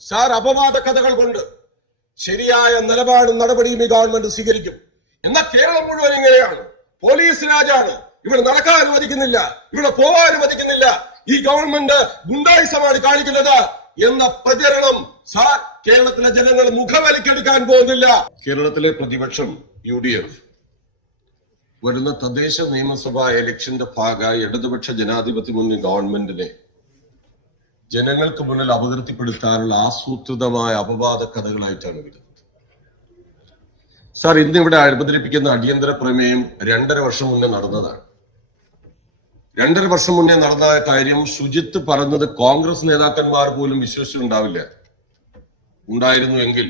Sir അപവാദ കഥകൾ കൊണ്ട് ശരിയായ നിലപാടും നടപടിയും ഈ ഗവൺമെന്റ് സ്വീകരിക്കും. എന്നാൽ കേരളം മുഴുവൻ ഇങ്ങനെയാണ്. പോലീസ് രാജാണ്. ഇവിടെ നടക്കാൻ അനുവദിക്കുന്നില്ല. ഇവിടെ പോകാൻ അനുവദിക്കുന്നില്ല. ഈ ഗവൺമെന്റ് ഗുണ്ടായുസമാണ് കാണിക്കുന്നത് എന്ന പ്രചരണം സാർ കേരളത്തിലെ ജനങ്ങൾ മുഖവലിക്കെടുക്കാൻ പോകുന്നില്ല. കേരളത്തിലെ പ്രതിപക്ഷം യു ഡി എഫ് വരുന്ന തദ്ദേശ നിയമസഭാ ഇലക്ഷന്റെ ഭാഗമായി ഇടതുപക്ഷ ജനാധിപത്യ മുന്നണി ഗവൺമെന്റിനെ ജനങ്ങൾക്ക് മുന്നിൽ അപകീർത്തിപ്പെടുത്താനുള്ള ആസൂത്രിതമായ അപവാദ കഥകളായിട്ടാണ് വരുന്നത്. സാർ ഇന്ന് ഇവിടെ അവതരിപ്പിക്കുന്ന അടിയന്തര പ്രമേയം രണ്ടര വർഷം മുന്നേ നടന്നതാണ്. രണ്ടര വർഷം മുന്നേ നടന്ന കാര്യം സുജിത്ത് പറഞ്ഞത് കോൺഗ്രസ് നേതാക്കന്മാർ പോലും വിശ്വസിച്ചിട്ടുണ്ടാവില്ല. ഉണ്ടായിരുന്നു എങ്കിൽ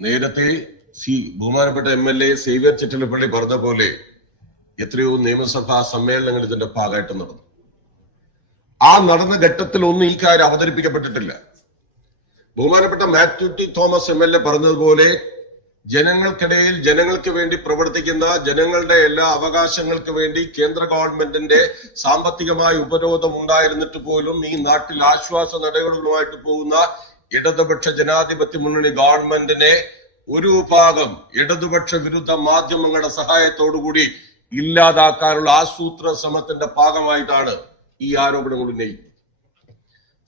നേരത്തെ സി ബഹുമാനപ്പെട്ട M L A Xavier Chittilappally പറഞ്ഞ പോലെ എത്രയോ നിയമസഭാ സമ്മേളനങ്ങൾ ഇതിന്റെ ഭാഗമായിട്ട് നടന്നു. ആ നടന്ന ഘട്ടത്തിൽ ഒന്നും ഈ കാര്യം അവതരിപ്പിക്കപ്പെട്ടിട്ടില്ല. ബഹുമാനപ്പെട്ട Mathew T Thomas M L A പറഞ്ഞതുപോലെ ജനങ്ങൾക്കിടയിൽ ജനങ്ങൾക്ക് വേണ്ടി പ്രവർത്തിക്കുന്ന ജനങ്ങളുടെ എല്ലാ അവകാശങ്ങൾക്ക് വേണ്ടി കേന്ദ്ര ഗവൺമെന്റിന്റെ സാമ്പത്തികമായ ഉപരോധം ഉണ്ടായിരുന്നിട്ട് പോലും ഈ നാട്ടിൽ ആശ്വാസ നടപടികളുമായിട്ട് പോകുന്ന ഇടതുപക്ഷ ജനാധിപത്യ മുന്നണി ഗവൺമെന്റിനെ ഒരു ഭാഗം ഇടതുപക്ഷ വിരുദ്ധ മാധ്യമങ്ങളുടെ സഹായത്തോടുകൂടി ഇല്ലാതാക്കാനുള്ള ആസൂത്രണ ശ്രമത്തിന്റെ ഭാഗമായിട്ടാണ് ഈ ആരോപണങ്ങൾ ഉന്നയിക്കും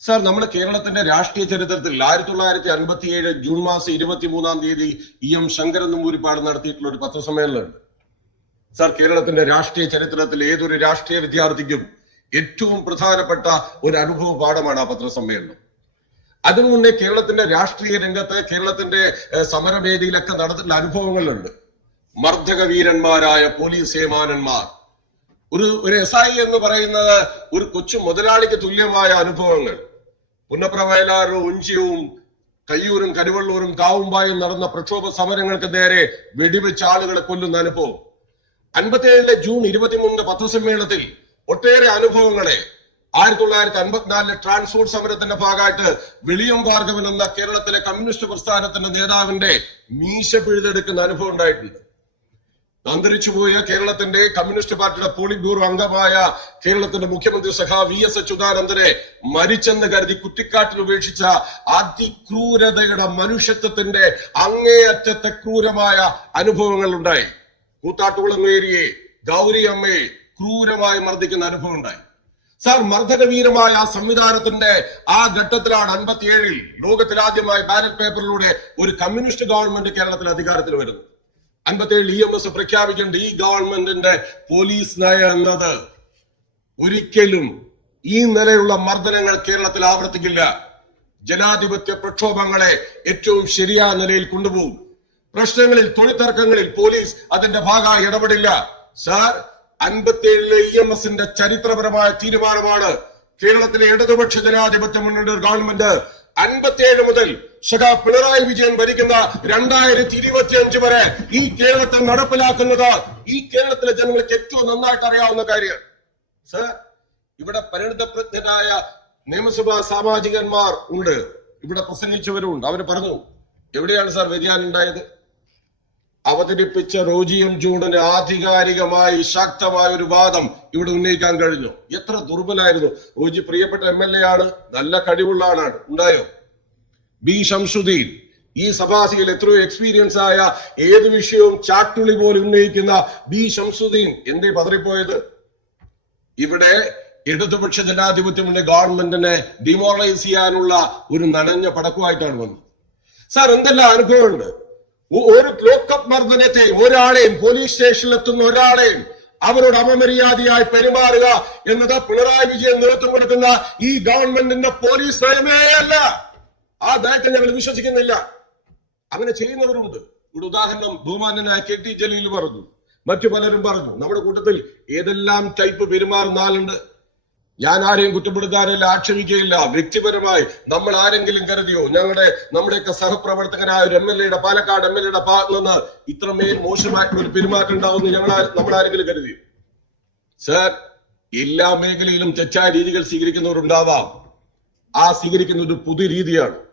സാർ നമ്മുടെ കേരളത്തിന്റെ രാഷ്ട്രീയ ചരിത്രത്തിൽ ആയിരത്തി തൊള്ളായിരത്തി അൻപത്തി ഏഴ് ജൂൺ മാസം ഇരുപത്തി മൂന്നാം തീയതി ഇ എം ശങ്കരൻ നമ്പൂരിപ്പാട് നടത്തിയിട്ടുള്ള ഒരു പത്രസമ്മേളനമുണ്ട്. സാർ കേരളത്തിന്റെ രാഷ്ട്രീയ ചരിത്രത്തിൽ ഏതൊരു രാഷ്ട്രീയ വിദ്യാർത്ഥിക്കും ഏറ്റവും പ്രധാനപ്പെട്ട ഒരു അനുഭവ പാഠമാണ് ആ പത്രസമ്മേളനം. അതിനു മുന്നേ കേരളത്തിന്റെ രാഷ്ട്രീയ രംഗത്ത് കേരളത്തിന്റെ സമരവേദിയിലൊക്കെ നടന്നിട്ടുള്ള അനുഭവങ്ങളുണ്ട്. മർദ്ദക വീരന്മാരായ പോലീസ് സേമാനന്മാർ ഒരു ഒരു എസ് ഐ എന്ന് പറയുന്നത് ഒരു കൊച്ചു മുതലാളിക്ക് തുല്യമായ അനുഭവങ്ങൾ. പുന്നപ്രവയലാറും ഉഞ്ചിയും കയ്യൂരും കരുവള്ളൂരും കാവുമ്പായും നടന്ന പ്രക്ഷോഭ സമരങ്ങൾക്ക് നേരെ വെടിവെച്ച ആളുകളെ കൊല്ലുന്ന അനുഭവം. അൻപത്തിയേഴിലെ ജൂൺ ഇരുപത്തിമൂന്ന് പത്രസമ്മേളനത്തിൽ ഒട്ടേറെ അനുഭവങ്ങളെ ആയിരത്തി തൊള്ളായിരത്തി അൻപത്തിനാലിലെ ട്രാൻസ്പോർട്ട് സമരത്തിന്റെ ഭാഗമായിട്ട് വെളിയം ഭാർഗവൻ എന്ന കേരളത്തിലെ കമ്മ്യൂണിസ്റ്റ് പ്രസ്ഥാനത്തിന്റെ നേതാവിന്റെ മീശ പിഴുതെടുക്കുന്ന അനുഭവം ഉണ്ടായിട്ടുണ്ട്. അന്തരിച്ചുപോയ കേരളത്തിന്റെ കമ്മ്യൂണിസ്റ്റ് പാർട്ടിയുടെ പോളിറ്റ് ബ്യൂറോ അംഗമായ കേരളത്തിന്റെ മുഖ്യമന്ത്രി സഖാ വി എസ് അച്യുതാനന്ദനെ മരിച്ചെന്ന് കരുതി കുറ്റിക്കാട്ടിൽ ഉപേക്ഷിച്ച അതിക്രൂരതയുടെ മനുഷ്യത്വത്തിന്റെ അങ്ങേയറ്റത്തെ ക്രൂരമായ അനുഭവങ്ങൾ ഉണ്ടായി. കൂത്താട്ടുകുളങ്ങേരിയെ ഗൗരി അമ്മയെ ക്രൂരമായി മർദ്ദിക്കുന്ന അനുഭവം ഉണ്ടായി. സാർ മർദ്ദനവീരമായ ആ സംവിധാനത്തിന്റെ ആ ഘട്ടത്തിലാണ് അൻപത്തിയേഴിൽ ലോകത്തിലാദ്യമായി ബാലറ്റ് പേപ്പറിലൂടെ ഒരു കമ്മ്യൂണിസ്റ്റ് ഗവൺമെന്റ് കേരളത്തിൽ അധികാരത്തിൽ വരുന്നത്. അൻപത്തിയേഴിൽ ഇ എം എസ് പ്രഖ്യാപിക്കേണ്ട ഈ ഗവൺമെന്റിന്റെ പോലീസ് നയം എന്നത് ഒരിക്കലും ഈ നിലയിലുള്ള മർദ്ദനങ്ങൾ കേരളത്തിൽ ആവർത്തിക്കില്ല. ജനാധിപത്യ പ്രക്ഷോഭങ്ങളെ ഏറ്റവും ശരിയായ നിലയിൽ കൊണ്ടുപോകും. പ്രശ്നങ്ങളിൽ തൊഴിൽ തർക്കങ്ങളിൽ പോലീസ് അതിന്റെ ഭാഗമായി ഇടപെടില്ല. സാർ അൻപത്തിയേഴിലെ ഇ എം എസിന്റെ ചരിത്രപരമായ തീരുമാനമാണ് കേരളത്തിലെ ഇടതുപക്ഷ ജനാധിപത്യ മുന്നണി ഗവൺമെന്റ് അൻപത്തിയേഴ് മുതൽ സഖാ പിണറായി വിജയൻ ഭരിക്കുന്ന രണ്ടായിരത്തി ഇരുപത്തി അഞ്ച് വരെ ഈ കേരളത്തിൽ നടപ്പിലാക്കുന്നത് ഈ കേരളത്തിലെ ജനങ്ങൾക്ക് ഏറ്റവും നന്നായിട്ട് അറിയാവുന്ന കാര്യമാണ് സർ ഇവിടെ പരിണിതപ്രജ്ഞരായ നിയമസഭാ സാമാജികന്മാർ ഉണ്ട്. ഇവിടെ പ്രസംഗിച്ചവരുണ്ട്. അവർ പറഞ്ഞു എവിടെയാണ് സാർ വ്യതിയാനം ഉണ്ടായത്? അവതരിപ്പിച്ച റോജിയും ജൂണിന് ആധികാരികമായി ശക്തമായ ഒരു വാദം ഇവിടെ ഉന്നയിക്കാൻ കഴിഞ്ഞു. എത്ര ദുർബലായിരുന്നു. റോജി പ്രിയപ്പെട്ട എം എൽ എ ആണ്. നല്ല കഴിവുള്ള ആളാണ്. ഉണ്ടായോ? ബി ഷംസുദ്ദീൻ ഈ സഭാസിയിൽ എത്രയോ എക്സ്പീരിയൻസ് ആയ ഏത് വിഷയവും ചാട്ടുളി പോലെ ഉന്നയിക്കുന്ന ബി ഷംസുദ്ദീൻ എന്തേ പതറിപ്പോയത്? ഇവിടെ ഇടതുപക്ഷ ജനാധിപത്യമുള്ള ഗവൺമെന്റിനെ ഡിമോറലൈസ് ചെയ്യാനുള്ള ഒരു നനഞ്ഞ പടക്കമായിട്ടാണ് വന്നത്. സാർ എന്തെല്ലാം അനുഭവമുണ്ട്? ഒരു ലോക്കപ്പ് മർദ്ദനത്തെയും ഒരാളെയും പോലീസ് സ്റ്റേഷനിൽ എത്തുന്ന ഒരാളെയും അവരോട് അപമര്യാദയായി പെരുമാറുക എന്നത് പിണറായി വിജയൻ നേതൃത്വം കൊടുക്കുന്ന ഈ ഗവൺമെന്റിന്റെ പോലീസ് നയമേ അല്ല. ആ ദയത്തിൽ ഞങ്ങൾ വിശ്വസിക്കുന്നില്ല. അങ്ങനെ ചെയ്യുന്നവരുണ്ട്. ഇവിടെ ഉദാഹരണം ബഹുമാനനായ കെ ടി ജലീൽ പറഞ്ഞു. മറ്റു പലരും പറഞ്ഞു. നമ്മുടെ കൂട്ടത്തിൽ ഏതെല്ലാം ടൈപ്പ് പെരുമാറുന്ന ആളുണ്ട്? ഞാൻ ആരെയും കുറ്റപ്പെടുത്താനല്ല ആക്ഷേപിക്കുകയില്ല. വ്യക്തിപരമായി നമ്മൾ ആരെങ്കിലും കരുതിയോ? ഞങ്ങളുടെ നമ്മുടെയൊക്കെ സഹപ്രവർത്തകനായ ഒരു എം എൽ എയുടെ പാലക്കാട് എം എൽ എയുടെ ഭാഗത്ത് നിന്ന് ഇത്രമേൽ മോശമായിട്ടുള്ള ഒരു പെരുമാറ്റം ഉണ്ടാവുമെന്ന് ഞങ്ങൾ നമ്മൾ ആരെങ്കിലും കരുതി സർ എല്ലാ മേഖലയിലും തെറ്റായ രീതികൾ സ്വീകരിക്കുന്നവരുണ്ടാവാം. ആ സ്വീകരിക്കുന്ന ഒരു പുതിയ രീതിയാണ്.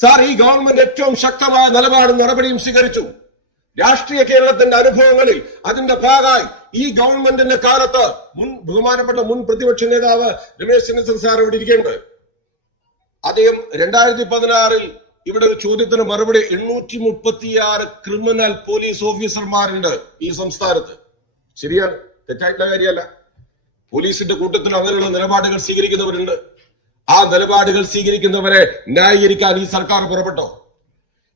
സാർ ഈ ഗവൺമെന്റ് ഏറ്റവും ശക്തമായ നിലപാടും നടപടിയും സ്വീകരിച്ചു. രാഷ്ട്രീയ കേരളത്തിന്റെ അനുഭവങ്ങളിൽ അതിന്റെ ഭാഗമായി ഈ ഗവൺമെന്റിന്റെ കാലത്ത് മുൻ ബഹുമാനപ്പെട്ട മുൻ പ്രതിപക്ഷ നേതാവ് രമേശ് ചെന്നിത്തല സാർ ഇവിടെ ഇരിക്കേണ്ടത്. അദ്ദേഹം രണ്ടായിരത്തി പതിനാറിൽ ഇവിടെ ഒരു ചോദ്യത്തിന് മറുപടി എണ്ണൂറ്റി മുപ്പത്തിയാറ് ക്രിമിനൽ പോലീസ് ഓഫീസർമാരുണ്ട് ഈ സംസ്ഥാനത്ത്. ശരിയാണ് തെറ്റായിട്ടുള്ള കാര്യമല്ല. പോലീസിന്റെ കൂട്ടത്തിൽ അങ്ങനെയുള്ള നിലപാടുകൾ സ്വീകരിക്കുന്നവരുണ്ട്. ആ നിലപാടുകൾ സ്വീകരിക്കുന്നവരെ ന്യായീകരിക്കാൻ ഈ സർക്കാർ പുറപ്പെട്ടോ?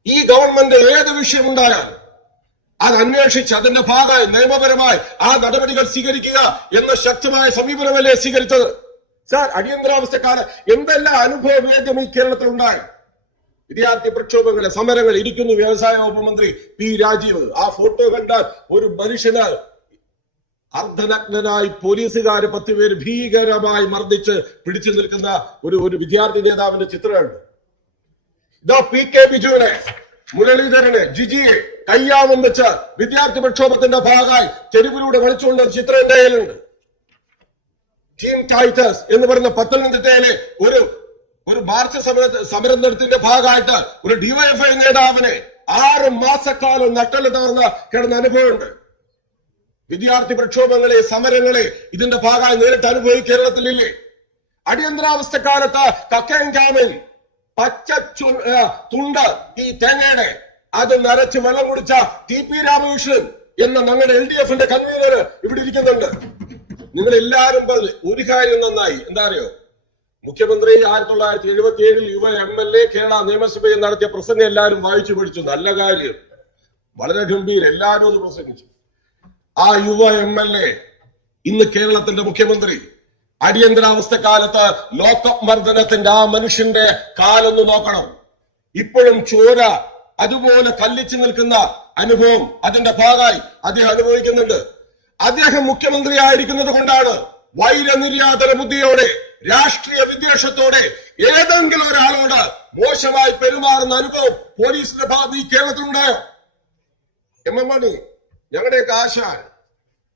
ഈ ഗവൺമെന്റ് ഏത് വിഷയമുണ്ടായാൽ അത് അന്വേഷിച്ച് അതിന്റെ ഭാഗമായി നിയമപരമായി ആ നടപടികൾ സ്വീകരിക്കുക എന്ന ശക്തമായ സമീപനമല്ലേ സ്വീകരിച്ചത്? സാർ അടിയന്തരാവസ്ഥക്കാലം എന്തെല്ലാം അനുഭവ വേഗം ഈ കേരളത്തിൽ ഉണ്ടായി വിദ്യാർത്ഥി പ്രക്ഷോഭങ്ങളെ സമരങ്ങൾ ഇരിക്കുന്നു വ്യവസായ വകുപ്പ് മന്ത്രി പി രാജീവ്. ആ ഫോട്ടോ കണ്ടാൽ ഒരു മനുഷ്യന് അർദ്ധനഗ്നനായി പോലീസുകാർ പത്ത് പേര് ഭീകരമായി മർദ്ദിച്ച് പിടിച്ചു നിൽക്കുന്ന ഒരു ഒരു വിദ്യാർത്ഥി നേതാവിന്റെ ചിത്രമുണ്ട്. ഇതാ പി കെ ബിജുവിനെ മുരളീധരനെ ജിജിയെ കയ്യാമം വെച്ച് വിദ്യാർത്ഥി പ്രക്ഷോഭത്തിന്റെ ഭാഗമായി തെരുവിലൂടെ വലിച്ചുകൊണ്ട് ഒരു ചിത്രം എന്റെ കയ്യിലുണ്ട്. ടീം ടൈറ്റസ് എന്ന് പറയുന്ന പത്തനംതിട്ടയിലെ ഒരു ഒരു മാർച്ച് സമര സമരത്തിന്റെ ഭാഗമായിട്ട് ഒരു ഡിവൈഎഫ്ഐ നേതാവിനെ ആറ് മാസക്കാലം നട്ടൽ തകർന്ന കിടന്ന അനുഭവമുണ്ട്. വിദ്യാർത്ഥി പ്രക്ഷോഭങ്ങളെ സമരങ്ങളെ ഇതിന്റെ ഭാഗമായി നേരിട്ട് അനുഭവി കേരളത്തിലില്ലേ? അടിയന്തരാവസ്ഥ കാലത്ത് കക്കയം ക്യാമിൽ പച്ച തുണ്ട് ഈ തേങ്ങയുടെ അത് നരച്ച് വെള്ളം കുടിച്ച ടി പി രാമകൃഷ്ണൻ എന്ന ഞങ്ങളുടെ എൽ ഡി എഫിന്റെ കൺവീനർ ഇവിടെ ഇരിക്കുന്നുണ്ട്. നിങ്ങൾ എല്ലാവരും പറഞ്ഞു ഒരു കാര്യം നന്നായി. എന്താ അറിയോ? മുഖ്യമന്ത്രി ആയിരത്തി തൊള്ളായിരത്തി എഴുപത്തി ഏഴിൽ യുവ എം എൽ എ കേരള നിയമസഭയിൽ നടത്തിയ പ്രസംഗം എല്ലാവരും വായിച്ചു പഠിച്ചു. നല്ല കാര്യം. വളരെ ഗംഭീരം. എല്ലാവരും അത് പ്രസംഗിച്ചു. ആ യുവ എം എൽ എ ഇന്ന് കേരളത്തിന്റെ മുഖ്യമന്ത്രി. അടിയന്തരാവസ്ഥ കാലത്ത് ലോക്കപ്പ് മർദ്ദനത്തിന്റെ ആ മനുഷ്യന്റെ കാലൊന്ന് നോക്കണം. ഇപ്പോഴും ചോര അതുപോലെ കല്ലിച്ചു നിൽക്കുന്ന അനുഭവം അതിന്റെ ഭാഗമായി അദ്ദേഹം അനുഭവിക്കുന്നുണ്ട്. അദ്ദേഹം മുഖ്യമന്ത്രി ആയിരിക്കുന്നത് കൊണ്ടാണ് വൈരനിര്യാതര ബുദ്ധിയോടെ രാഷ്ട്രീയ വിദ്വേഷത്തോടെ ഏതെങ്കിലും ഒരാളോട് മോശമായി പെരുമാറുന്ന അനുഭവം പോലീസിന്റെ ഭാഗത്ത് ഈ കേരളത്തിലുണ്ടായോ? എം എം മണി ഞങ്ങളുടെയൊക്കെ ആശാൻ.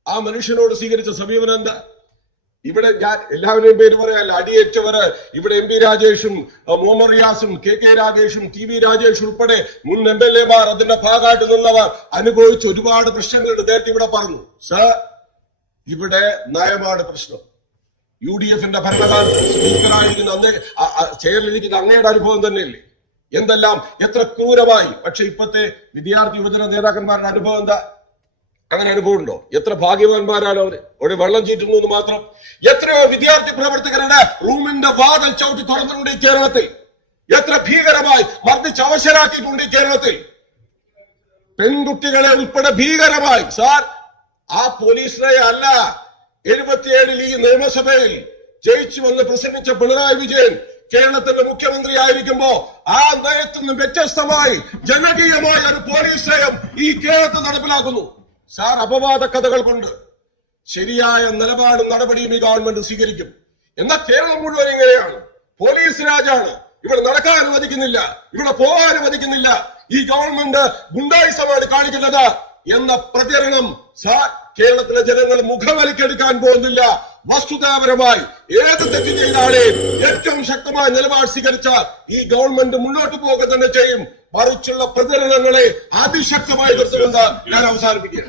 ആ മനുഷ്യനോട് സ്വീകരിച്ച സമീപനം എന്താ? ഇവിടെ ഞാൻ എല്ലാവരുടെയും പേര് പറയാല്ല അടിയേറ്റവര് ഇവിടെ എം പി രാജേഷും മുഹമ്മദ് റിയാസും കെ കെ രാജേഷും ടി വി രാജേഷ് ഉൾപ്പെടെ മുൻ എം എൽ എമാർ അതിന്റെ ഭാഗമായിട്ട് നിന്നവർ അനുഭവിച്ച ഒരുപാട് പ്രശ്നങ്ങളുണ്ട് നേരത്തെ ഇവിടെ പറഞ്ഞു. സർ ഇവിടെ നയമാണ് പ്രശ്നം. യു ഡി എഫിന്റെ ഭരണകാലത്ത് സ്പീക്കറായിരിക്കുന്ന അന്നേ ചെയറിലിരിക്കുന്ന അങ്ങയുടെ അനുഭവം തന്നെയല്ലേ? എന്തെല്ലാം? എത്ര ക്രൂരമായി. പക്ഷെ ഇപ്പത്തെ വിദ്യാർത്ഥി യുവജന നേതാക്കന്മാരുടെ അനുഭവം എന്താ? അങ്ങനെ അനുഭവം ഉണ്ടോ എത്ര ഭാഗ്യവാന്മാരാണ് അവർ? അവിടെ വെള്ളം ചീറ്റുന്നു എന്ന് മാത്രം. എത്രയോ വിദ്യാർത്ഥി പ്രവർത്തകരുടെ റൂമിന്റെ വാതിൽ ചവിട്ടി തുറന്നിട്ടുണ്ട് ഈ കേരളത്തിൽ. എത്ര ഭീകരമായി മർദ്ദിച്ച് അവശരാക്കിയിട്ടുണ്ട് ഈ കേരളത്തിൽ. പെൺകുട്ടികളെ ഉൾപ്പെടെ ഭീകരമായി. സാർ ആ പോലീസിനെ അല്ല എഴുപത്തിയേഴിൽ ഈ നിയമസഭയിൽ ജയിച്ചു വന്ന് പ്രസംഗിച്ച പിണറായി വിജയൻ കേരളത്തിന്റെ മുഖ്യമന്ത്രി ആയിരിക്കുമ്പോ ആ നയത്തിൽ നിന്ന് വ്യത്യസ്തമായി ജനകീയമായ ഒരു പോലീസ് നയം ഈ കേരളത്തിൽ നടപ്പിലാക്കുന്നു. സാർ അപവാദ കഥകൾ കൊണ്ട് ശരിയായ നിലപാടും നടപടിയും ഈ ഗവൺമെന്റ് സ്വീകരിക്കും. എന്നാൽ കേരളം മുഴുവൻ ഇങ്ങനെയാണ്. പോലീസ് രാജാണ്. ഇവിടെ നടക്കാൻ അനുവദിക്കുന്നില്ല. ഇവിടെ പോകാൻ അനുവദിക്കുന്നില്ല. ഈ ഗവൺമെന്റ് ഗുണ്ടായുസമാണ് കാണിക്കുന്നത് എന്ന പ്രചരണം കേരളത്തിലെ ജനങ്ങൾ മുഖവലിക്കെടുക്കാൻ പോകുന്നില്ല. വസ്തുതാപരമായി ഏത് തെറ്റ് ചെയ്താലേ ഏറ്റവും ശക്തമായ നിലപാട് സ്വീകരിച്ച ഈ ഗവൺമെന്റ് മുന്നോട്ട് പോകുക തന്നെ ചെയ്യും. മറിച്ചുള്ള പ്രചരണങ്ങളെ അതിശക്തമായി ഞാൻ അവസാനിപ്പിക്കുക